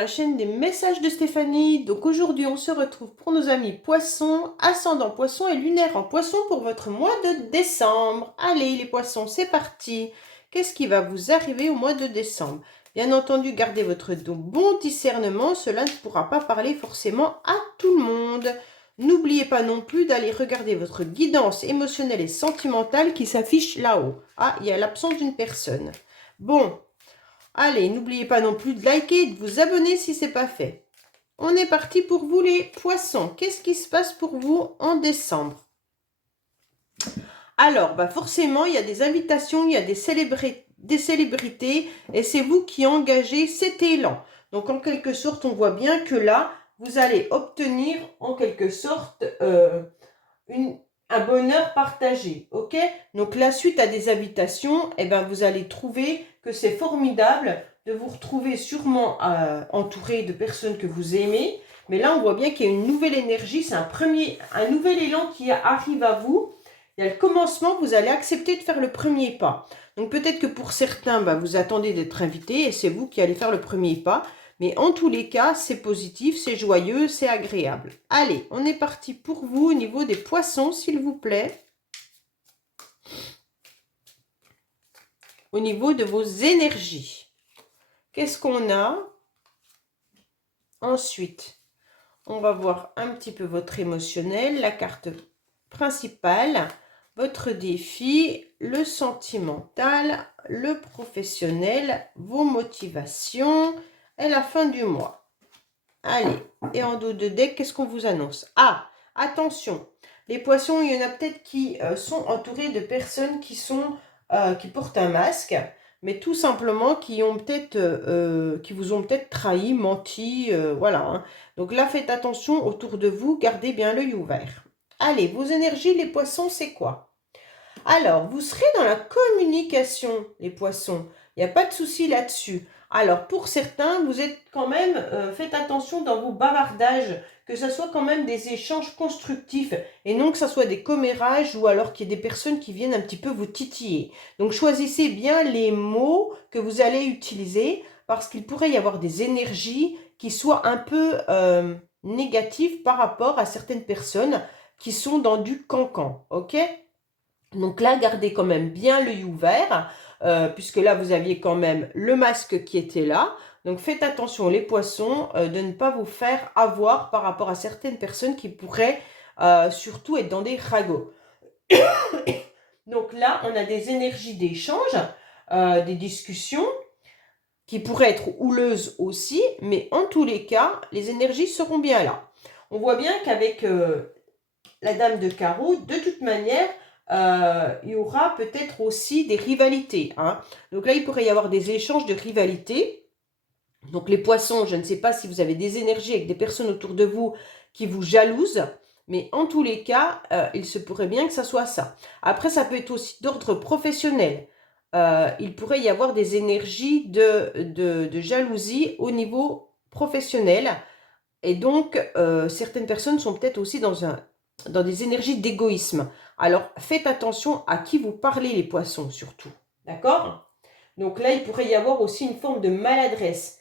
la chaîne des messages de Stéphanie. Donc aujourd'hui, on se retrouve pour nos amis poissons, ascendant poisson et lunaire en poisson pour votre mois de décembre. Allez les poissons, c'est parti. Qu'est-ce qui va vous arriver au mois de décembre? Bien entendu, gardez votre bon discernement. Cela ne pourra pas parler forcément à tout le monde. N'oubliez pas non plus d'aller regarder votre guidance émotionnelle et sentimentale qui s'affiche là-haut. Ah, il y a l'absence d'une personne. Bon. Allez, n'oubliez pas non plus de liker et de vous abonner si ce n'est pas fait. On est parti pour vous les poissons. Qu'est-ce qui se passe pour vous en décembre? Alors, forcément, il y a des invitations, il y a des célébrités et c'est vous qui engagez cet élan. Donc, en quelque sorte, on voit bien que là, vous allez obtenir en quelque sorte un bonheur partagé, ok? Donc là, suite à des invitations, vous allez trouver que c'est formidable de vous retrouver sûrement entouré de personnes que vous aimez. Mais là, on voit bien qu'il y a une nouvelle énergie, c'est un nouvel élan qui arrive à vous. Il y a le commencement, vous allez accepter de faire le premier pas. Donc peut-être que pour certains, vous attendez d'être invité et c'est vous qui allez faire le premier pas. Mais en tous les cas, c'est positif, c'est joyeux, c'est agréable. Allez, on est parti pour vous au niveau des poissons, s'il vous plaît. Au niveau de vos énergies. Qu'est-ce qu'on a? Ensuite, on va voir un petit peu votre émotionnel, la carte principale, votre défi, le sentimental, le professionnel, vos motivations et la fin du mois. Allez, et en dos de deck, qu'est-ce qu'on vous annonce? Ah, attention, les poissons, il y en a peut-être qui sont entourés de personnes qui portent un masque, mais tout simplement qui vous ont peut-être trahi, menti, voilà. Hein. Donc là, faites attention autour de vous, gardez bien l'œil ouvert. Allez, vos énergies, les poissons, c'est quoi? Alors, vous serez dans la communication, les poissons. Il n'y a pas de souci là-dessus. Alors, pour certains, vous êtes quand même, faites attention dans vos bavardages, que ce soit quand même des échanges constructifs et non que ce soit des commérages ou alors qu'il y ait des personnes qui viennent un petit peu vous titiller. Donc, choisissez bien les mots que vous allez utiliser parce qu'il pourrait y avoir des énergies qui soient un peu négatives par rapport à certaines personnes qui sont dans du cancan, ok? Donc là, gardez quand même bien l'œil ouvert, puisque là, vous aviez quand même le masque qui était là. Donc faites attention, les poissons, de ne pas vous faire avoir par rapport à certaines personnes qui pourraient surtout être dans des ragots. Donc là, on a des énergies d'échange, des discussions qui pourraient être houleuses aussi, mais en tous les cas, les énergies seront bien là. On voit bien qu'avec la dame de carreau, de toute manière, il y aura peut-être aussi des rivalités. Hein. Donc là, il pourrait y avoir des échanges de rivalités. Donc les poissons, je ne sais pas si vous avez des énergies avec des personnes autour de vous qui vous jalousent. Mais en tous les cas, il se pourrait bien que ça soit ça. Après, ça peut être aussi d'ordre professionnel. Il pourrait y avoir des énergies de jalousie au niveau professionnel. Et donc, certaines personnes sont peut-être aussi dans des énergies d'égoïsme. Alors, faites attention à qui vous parlez, les poissons, surtout. D'accord? Donc là, il pourrait y avoir aussi une forme de maladresse.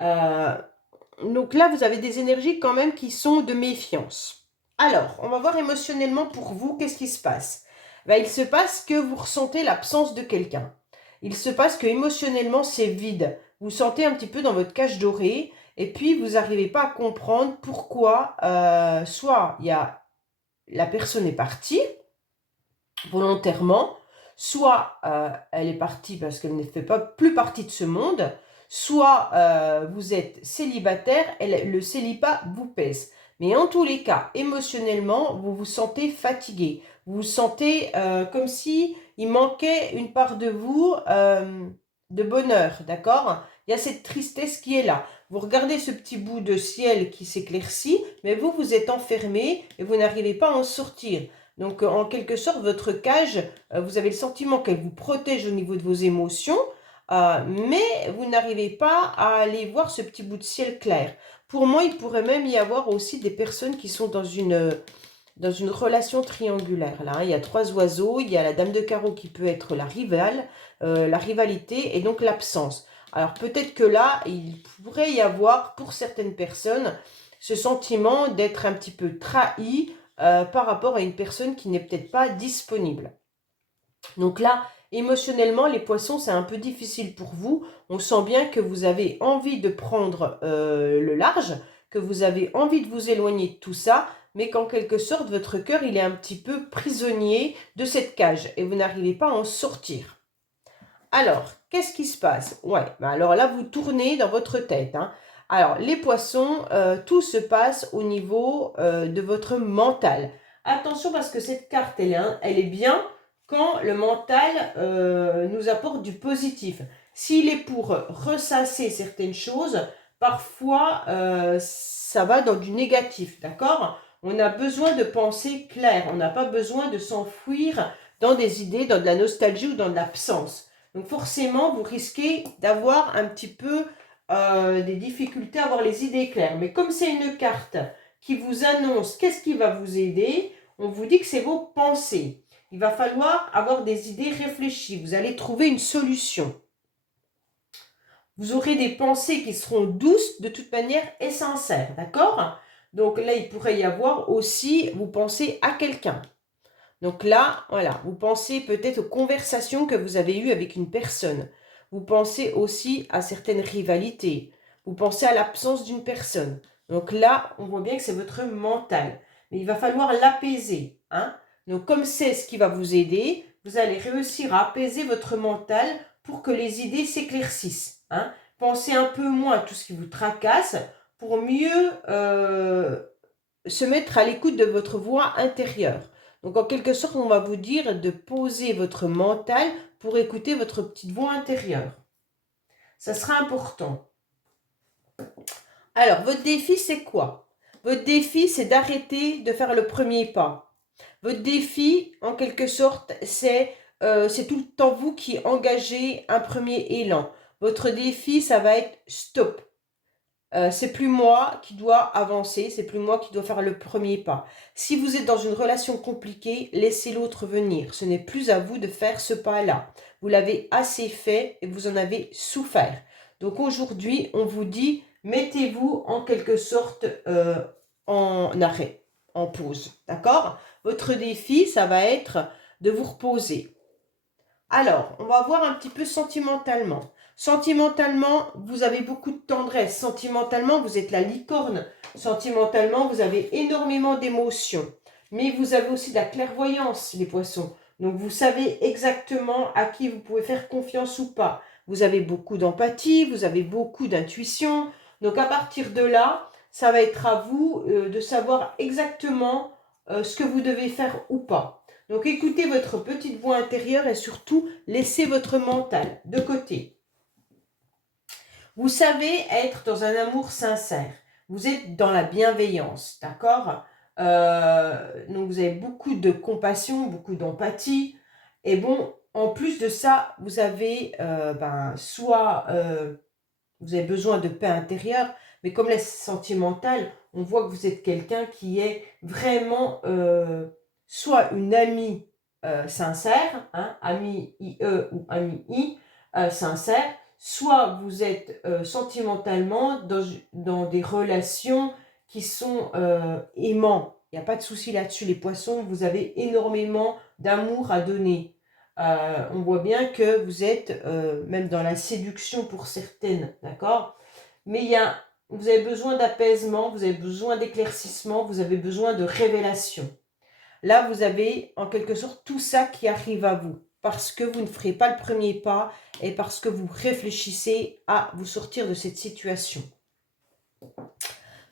Donc là, vous avez des énergies quand même qui sont de méfiance. Alors, on va voir émotionnellement pour vous, qu'est-ce qui se passe? Il se passe que vous ressentez l'absence de quelqu'un. Il se passe que émotionnellement, c'est vide. Vous sentez un petit peu dans votre cage dorée. Et puis, vous n'arrivez pas à comprendre pourquoi, soit la personne est partie volontairement, soit elle est partie parce qu'elle ne fait pas plus partie de ce monde, soit vous êtes célibataire et le célibat vous pèse. Mais en tous les cas, émotionnellement, vous vous sentez fatigué. Vous vous sentez comme si il manquait une part de vous de bonheur, d'accord? Il y a cette tristesse qui est là. Vous regardez ce petit bout de ciel qui s'éclaircit, mais vous êtes enfermé et vous n'arrivez pas à en sortir. Donc, en quelque sorte, votre cage, vous avez le sentiment qu'elle vous protège au niveau de vos émotions, mais vous n'arrivez pas à aller voir ce petit bout de ciel clair. Pour moi, il pourrait même y avoir aussi des personnes qui sont dans une relation triangulaire. Là, hein. Il y a 3 oiseaux, il y a la dame de carreau qui peut être la rivale, la rivalité et donc l'absence. Alors peut-être que là, il pourrait y avoir pour certaines personnes ce sentiment d'être un petit peu trahi par rapport à une personne qui n'est peut-être pas disponible. Donc là, émotionnellement, les poissons, c'est un peu difficile pour vous. On sent bien que vous avez envie de prendre le large, que vous avez envie de vous éloigner de tout ça, mais qu'en quelque sorte, votre cœur, il est un petit peu prisonnier de cette cage et vous n'arrivez pas à en sortir. Alors, qu'est-ce qui se passe? Ouais, ben alors là, vous tournez dans votre tête, hein. Alors, les poissons, tout se passe au niveau de votre mental. Attention parce que cette carte, elle est bien quand le mental nous apporte du positif. S'il est pour ressasser certaines choses, parfois, ça va dans du négatif, d'accord? On a besoin de penser clair, on n'a pas besoin de s'enfuir dans des idées, dans de la nostalgie ou dans de l'absence. Donc forcément, vous risquez d'avoir un petit peu des difficultés à avoir les idées claires. Mais comme c'est une carte qui vous annonce qu'est-ce qui va vous aider, on vous dit que c'est vos pensées. Il va falloir avoir des idées réfléchies. Vous allez trouver une solution. Vous aurez des pensées qui seront douces de toute manière et sincères, d'accord? Donc là, il pourrait y avoir aussi, vous pensez à quelqu'un. Donc là, voilà, vous pensez peut-être aux conversations que vous avez eues avec une personne. Vous pensez aussi à certaines rivalités. Vous pensez à l'absence d'une personne. Donc là, on voit bien que c'est votre mental. Mais il va falloir l'apaiser, hein. Donc comme c'est ce qui va vous aider, vous allez réussir à apaiser votre mental pour que les idées s'éclaircissent, hein. Pensez un peu moins à tout ce qui vous tracasse pour mieux se mettre à l'écoute de votre voix intérieure. Donc, en quelque sorte, on va vous dire de poser votre mental pour écouter votre petite voix intérieure. Ça sera important. Alors, votre défi, c'est quoi? Votre défi, c'est d'arrêter de faire le premier pas. Votre défi, en quelque sorte, c'est tout le temps vous qui engagez un premier élan. Votre défi, ça va être stop. C'est plus moi qui dois avancer, c'est plus moi qui dois faire le premier pas. Si vous êtes dans une relation compliquée, laissez l'autre venir. Ce n'est plus à vous de faire ce pas-là. Vous l'avez assez fait et vous en avez souffert. Donc aujourd'hui, on vous dit, mettez-vous en quelque sorte en arrêt, en pause. D'accord? Votre défi, ça va être de vous reposer. Alors, on va voir un petit peu sentimentalement. Sentimentalement, vous avez beaucoup de tendresse. Sentimentalement, vous êtes la licorne. Sentimentalement, vous avez énormément d'émotions. Mais vous avez aussi de la clairvoyance, les poissons. Donc, vous savez exactement à qui vous pouvez faire confiance ou pas. Vous avez beaucoup d'empathie, vous avez beaucoup d'intuition. Donc, à partir de là, ça va être à vous de savoir exactement ce que vous devez faire ou pas. Donc écoutez votre petite voix intérieure et surtout laissez votre mental de côté. Vous savez être dans un amour sincère. Vous êtes dans la bienveillance, d'accord? Donc vous avez beaucoup de compassion, beaucoup d'empathie. Et bon, en plus de ça, vous avez soit vous avez besoin de paix intérieure, mais comme la sentimentale, on voit que vous êtes quelqu'un qui est vraiment soit une amie sincère, hein, amie IE ou amie I, sincère, soit vous êtes sentimentalement dans des relations qui sont aimants. Il n'y a pas de souci là-dessus, les poissons, vous avez énormément d'amour à donner. On voit bien que vous êtes même dans la séduction pour certaines, d'accord? Mais vous avez besoin d'apaisement, vous avez besoin d'éclaircissement, vous avez besoin de révélation. Là, vous avez en quelque sorte tout ça qui arrive à vous parce que vous ne ferez pas le premier pas et parce que vous réfléchissez à vous sortir de cette situation.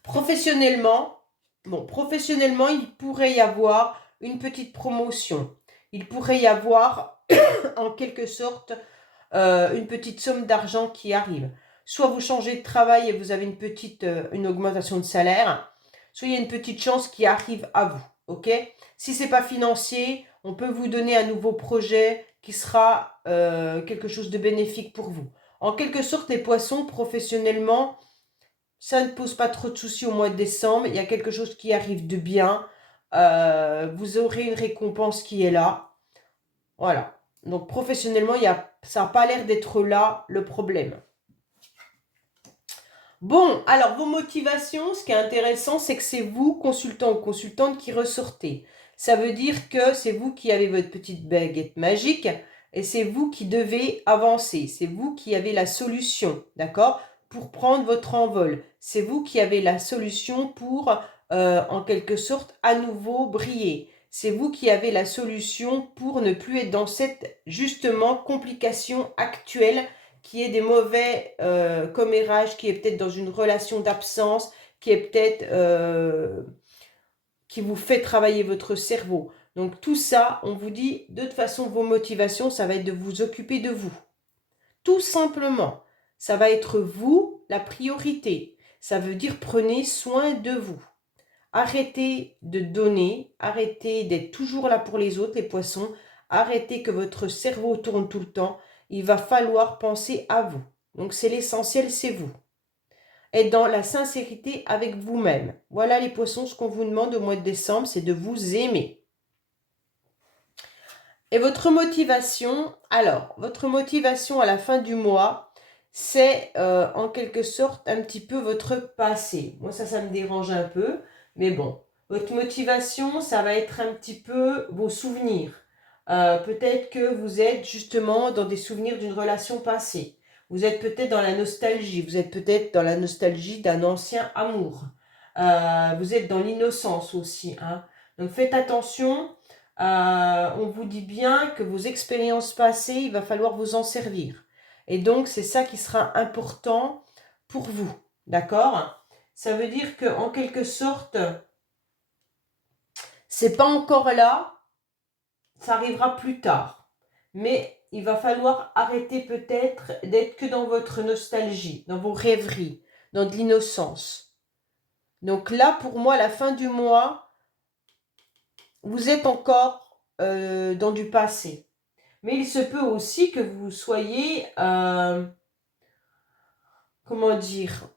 Professionnellement, il pourrait y avoir une petite promotion. Il pourrait y avoir en quelque sorte une petite somme d'argent qui arrive. Soit vous changez de travail et vous avez une augmentation de salaire, soit il y a une petite chance qui arrive à vous. Ok? Si ce n'est pas financier, on peut vous donner un nouveau projet qui sera quelque chose de bénéfique pour vous. En quelque sorte, les poissons, professionnellement, ça ne pose pas trop de soucis au mois de décembre. Il y a quelque chose qui arrive de bien. Vous aurez une récompense qui est là. Voilà. Donc professionnellement, ça n'a pas l'air d'être là le problème. Bon, alors vos motivations, ce qui est intéressant, c'est que c'est vous, consultant ou consultante, qui ressortez. Ça veut dire que c'est vous qui avez votre petite baguette magique et c'est vous qui devez avancer. C'est vous qui avez la solution, d'accord, pour prendre votre envol. C'est vous qui avez la solution pour, en quelque sorte, à nouveau briller. C'est vous qui avez la solution pour ne plus être dans cette, justement, complication actuelle qui est des mauvais commérages, qui est peut-être dans une relation d'absence, qui est peut-être qui vous fait travailler votre cerveau. Donc tout ça, on vous dit, de toute façon, vos motivations, ça va être de vous occuper de vous. Tout simplement, ça va être vous, la priorité. Ça veut dire prenez soin de vous. Arrêtez de donner, arrêtez d'être toujours là pour les autres, les poissons. Arrêtez que votre cerveau tourne tout le temps. Il va falloir penser à vous. Donc c'est l'essentiel, c'est vous. Être dans la sincérité avec vous-même. Voilà les poissons, ce qu'on vous demande au mois de décembre, c'est de vous aimer. Et votre motivation, alors, votre motivation à la fin du mois, c'est en quelque sorte un petit peu votre passé. Moi, ça me dérange un peu, mais bon. Votre motivation, ça va être un petit peu vos souvenirs. Peut-être que vous êtes justement dans des souvenirs d'une relation passée. Vous êtes peut-être dans la nostalgie. Vous êtes peut-être dans la nostalgie d'un ancien amour. Vous êtes dans l'innocence aussi, hein. Donc faites attention. On vous dit bien que vos expériences passées, il va falloir vous en servir. Et donc, c'est ça qui sera important pour vous. D'accord? Ça veut dire que en quelque sorte, c'est pas encore là, ça arrivera plus tard. Mais il va falloir arrêter peut-être d'être que dans votre nostalgie, dans vos rêveries, dans de l'innocence. Donc là, pour moi, la fin du mois, vous êtes encore dans du passé. Mais il se peut aussi que vous soyez, comment dire,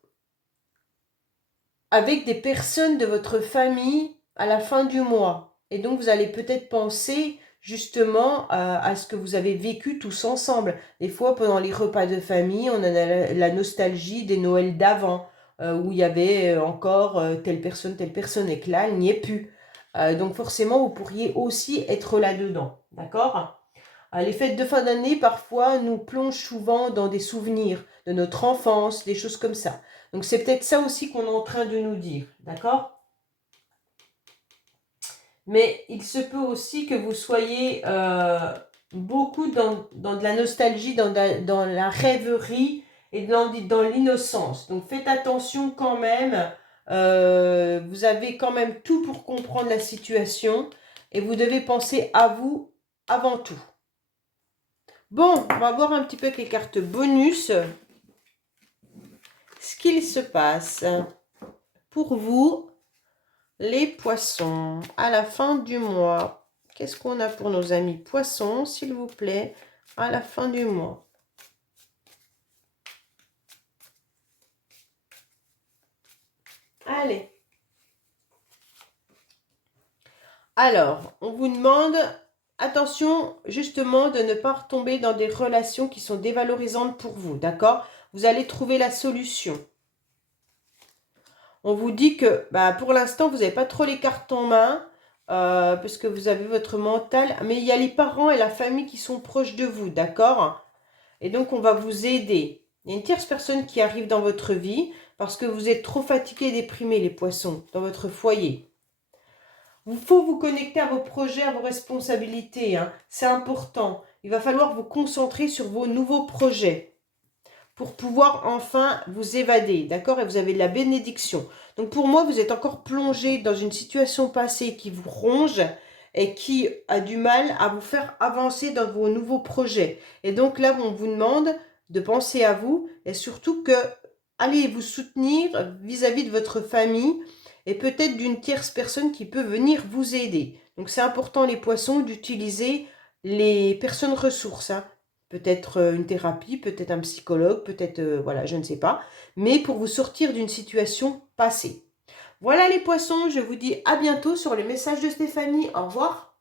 avec des personnes de votre famille à la fin du mois. Et donc, vous allez peut-être penser justement à ce que vous avez vécu tous ensemble. Des fois, pendant les repas de famille, on a la nostalgie des Noëls d'avant, où il y avait encore telle personne, et que là, il n'y est plus. Donc, forcément, vous pourriez aussi être là-dedans. D'accord ? Les fêtes de fin d'année, parfois, nous plongent souvent dans des souvenirs de notre enfance, des choses comme ça. Donc, c'est peut-être ça aussi qu'on est en train de nous dire, d'accord? Mais il se peut aussi que vous soyez beaucoup dans de la nostalgie, dans la rêverie et dans l'innocence. Donc, faites attention quand même. Vous avez quand même tout pour comprendre la situation et vous devez penser à vous avant tout. Bon, on va voir un petit peu avec les cartes bonus ce qu'il se passe pour vous, les poissons, à la fin du mois. Qu'est-ce qu'on a pour nos amis poissons, s'il vous plaît, à la fin du mois? Allez. Alors, on vous demande, attention justement de ne pas retomber dans des relations qui sont dévalorisantes pour vous, d'accord? Vous allez trouver la solution. On vous dit que pour l'instant, vous n'avez pas trop les cartes en main, parce que vous avez votre mental, mais il y a les parents et la famille qui sont proches de vous, d'accord? Et donc, on va vous aider. Il y a une tierce personne qui arrive dans votre vie, parce que vous êtes trop fatigués et déprimés, les poissons, dans votre foyer. Il faut vous connecter à vos projets, à vos responsabilités, hein. C'est important. Il va falloir vous concentrer sur vos nouveaux projets pour pouvoir enfin vous évader, d'accord? Et vous avez de la bénédiction. Donc pour moi, vous êtes encore plongé dans une situation passée qui vous ronge et qui a du mal à vous faire avancer dans vos nouveaux projets. Et donc là, on vous demande de penser à vous et surtout que allez vous soutenir vis-à-vis de votre famille et peut-être d'une tierce personne qui peut venir vous aider. Donc c'est important les poissons d'utiliser les personnes ressources, hein. Peut-être une thérapie, peut-être un psychologue, peut-être, voilà, je ne sais pas. Mais pour vous sortir d'une situation passée. Voilà les poissons, je vous dis à bientôt sur le message de Stéphanie. Au revoir.